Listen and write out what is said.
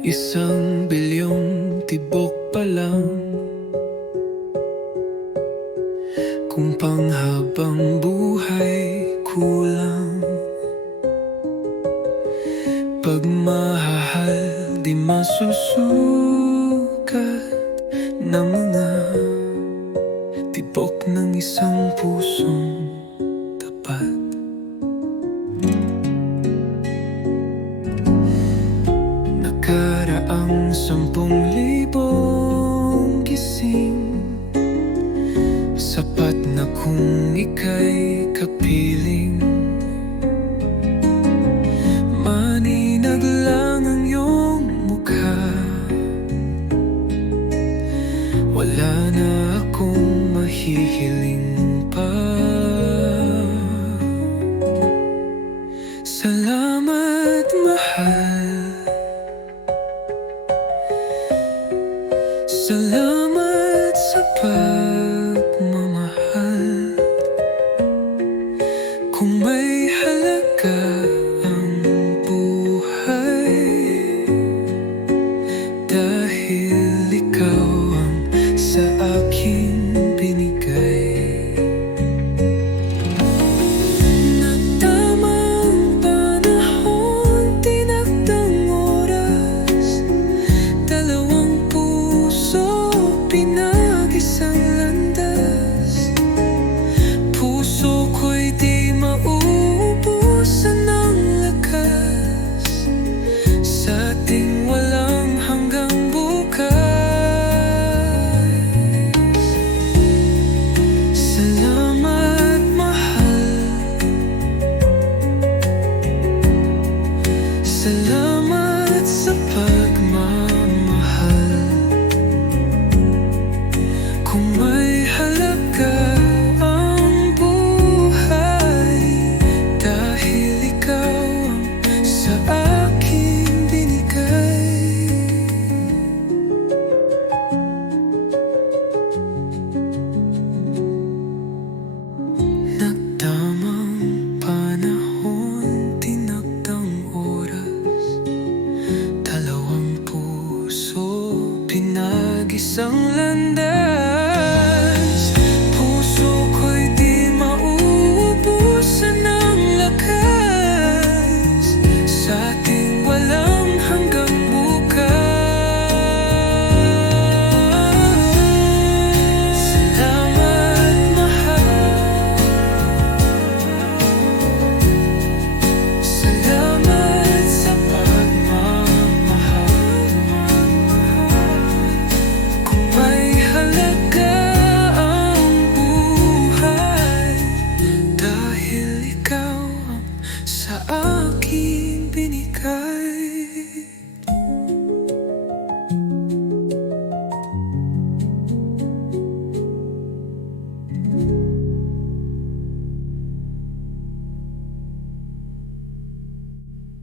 1 bilyong tibok pa lang kung panghabang buhay kulang. Pagmahal di masusukat ng mga tibok ng isang pusong tapat. Nakaraang 10,000 gising, sapat na kung ika'y kapiling. Maninag lang ang iyong mukha, wala na akong mahihiling pa. Salamat mahal, salamat sa pagmamahal. Kung may halaga ang buhay, dahil ikaw ang sa akin